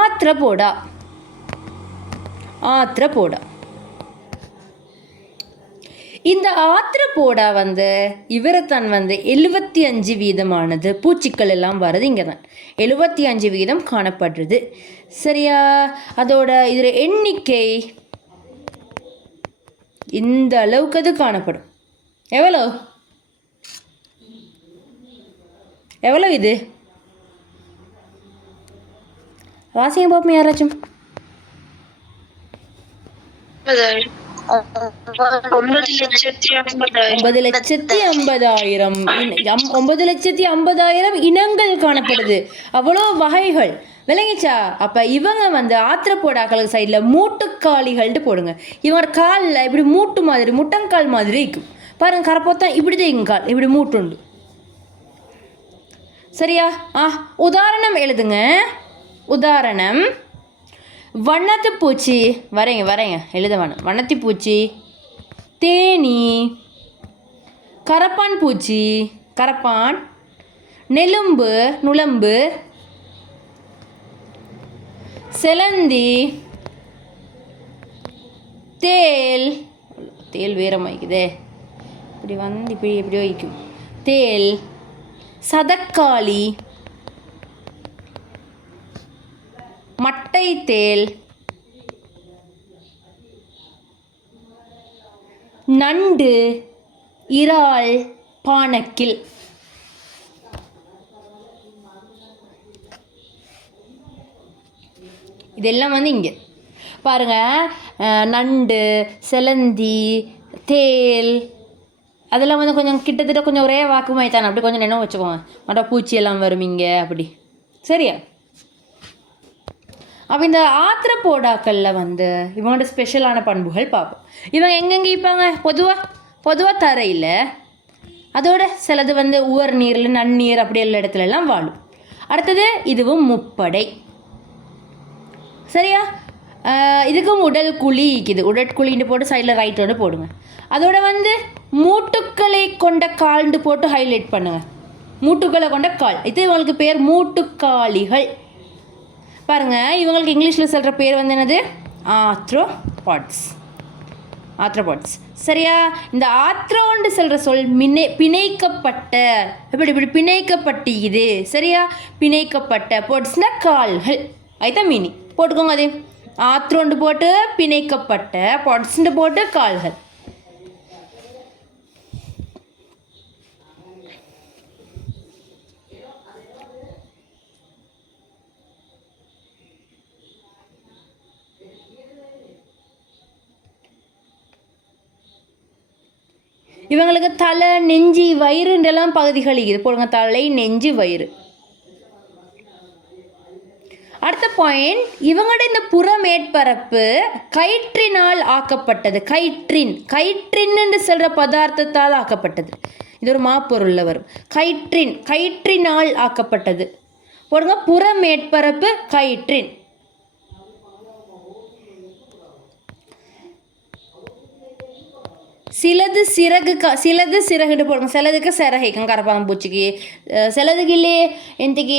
ஆத்ரபோடா. ஆத்ரபோடா. இந்த ஆத்ரபோடா இவரைத்தான் 75% பூச்சிக்கள் எல்லாம் வர்றது இங்கே தான் 75% காணப்படுறது. சரியா? அதோட இதில் எண்ணிக்கை இந்த அளவுக்கு அது காணப்படும். எவ்வளோ எவ்வளோ இது வாசிங்க பார்ப்போம் யாராச்சும். 9,50,000 9,50,000 இனங்கள் காணப்படுது. அவ்வளோ வகைகள் விளங்கிச்சா? அப்போ இவங்க ஆத்ரபோடாக்களுக்கு சைடில் மூட்டுக்காளிகள்ட்டு போடுங்க. இவங்க காலில் இப்படி மூட்டு மாதிரி முட்டங்கால் மாதிரி இருக்கும் பாருங்க. கரப்போத்தான் இப்படி தான் கால் இப்படி மூட்டுண்டு. சரியா? உதாரணம் எழுதுங்க. உதாரணம் வண்ணத்து பூச்சி. வரைங்க எழுத வேணும். வண்ணத்தி பூச்சி, தேனி, கரப்பான் பூச்சி, கரப்பான், நெலும்பு, நுளம்பு, செலந்தி, தேல். தேல் வேற மாய்க்குதே. இப்படி இப்படி எப்படி வைக்கும். தேல், சதக்காளி, மட்டை தேல், நண்டு, இறால், பானக்கில். இதெல்லாம் இங்கே பாருங்க. நண்டு, செலந்தி, தேல் அதெல்லாம் கொஞ்சம் கிட்டத்தட்ட கொஞ்சம் ஒரே வாக்குமாய்த்தானே. அப்படி கொஞ்சம் நினைவு வச்சுக்கோங்க. மற்ற பூச்சியெல்லாம் வரும் இங்கே அப்படி. சரியா? அப்போ இந்த ஆத்ரபோடாக்களில் இவங்களோட ஸ்பெஷலான பண்புகள் பார்ப்போம். இவங்க எங்கெங்கே இருப்பாங்க? பொதுவாக தரையில், அதோட சிலது உவர் நீரில், நன்னீர் அப்படி எல்லா இடத்துலலாம் வாழும். அடுத்தது இதுவும் முப்படை. சரியா? இதுக்கும் உடல் குழி இருக்குது. உடற்குழின்னு போட்டு சைடில் ரைட் ஒன்று போடுங்க. அதோட மூட்டுக்களை கொண்ட கால்ண்டு போட்டு ஹைலைட் பண்ணுங்க. மூட்டுக்களை கொண்ட கால். இது இவங்களுக்கு பேர் மூட்டுக்காளிகள். பாருங்க, இவங்களுக்கு இங்கிலீஷில் சொல்கிற பேர் என்னது? ஆத்ரோபாட்ஸ். ஆத்ரோபாட்ஸ். சரியா? இந்த ஆத்ரோன்னு சொல்கிற சொல் பிணைக்கப்பட்ட. இப்படி பிணைக்கப்பட்டிக்குது. சரியா? பிணைக்கப்பட்ட. பாட்ஸ்னா கால்கள். அதுதான் மீனிங். போட்டுக்கோங்க. அது ஆத்ரோண்டு போட்டு பிணைக்கப்பட்ட, பாட்ஸ்ண்டு போட்டு கால்கள். இவங்களுக்கு தலை, நெஞ்சு, வயிறுன்றெல்லாம் பகுதிகள் இருக்குது. போடுங்க. தலை, நெஞ்சு, வயிறு. அடுத்த பாயிண்ட், இவங்களோட இந்த புற மேற்பரப்பு கயிற்றினால் ஆக்கப்பட்டது. கயிற்றின்னு சொல்கிற பதார்த்தத்தால் ஆக்கப்பட்டது. இது ஒரு மாப்பொருளில் வரும். கயிற்றினால் ஆக்கப்பட்டது. போடுங்க. புற மேற்பரப்பு கயிற்றின். சிலது சிறகுன்னு போடுங்க. சிலதுக்கு சிறகைக்கும் கரப்பான் பூச்சிக்கு. சிலதுக்கு இல்லையே. எந்தக்கு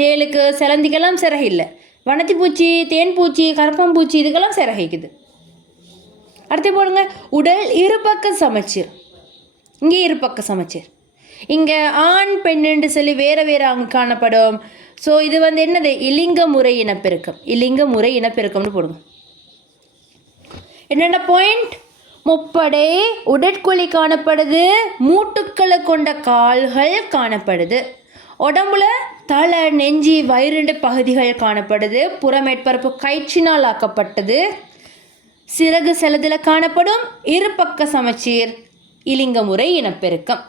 தேலுக்கு, சிலந்திக்கெல்லாம் சிறகு இல்லை. வனத்தி பூச்சி, தேன் பூச்சி, கரப்பான் பூச்சி இதுக்கெல்லாம் சிறகைக்குது. அடுத்து போடுங்க. உடல் இருபக்க சமச்சீர். இங்கே இருபக்க சமச்சீர். இங்கே ஆண் பெண்ணுன்னு சொல்லி வேறு அங்கே காணப்படும். ஸோ இது என்னது? இலிங்க முறை இனப்பெருக்கம்னு போடுங்க. என்னென்ன பாயிண்ட்? முப்படை, உடற்குழி காணப்படுது, மூட்டுக்களை கொண்ட கால்கள் காணப்படுது, உடம்புல தலை, நெஞ்சி, வயிறு பகுதிகள் காணப்படுது, புறமேற்பரப்பு கயிற்றினால் ஆக்கப்பட்டது, சிறகு செலதில் காணப்படும், இருபக்க சமச்சீர், இலிங்க முறை இனப்பெருக்கம்.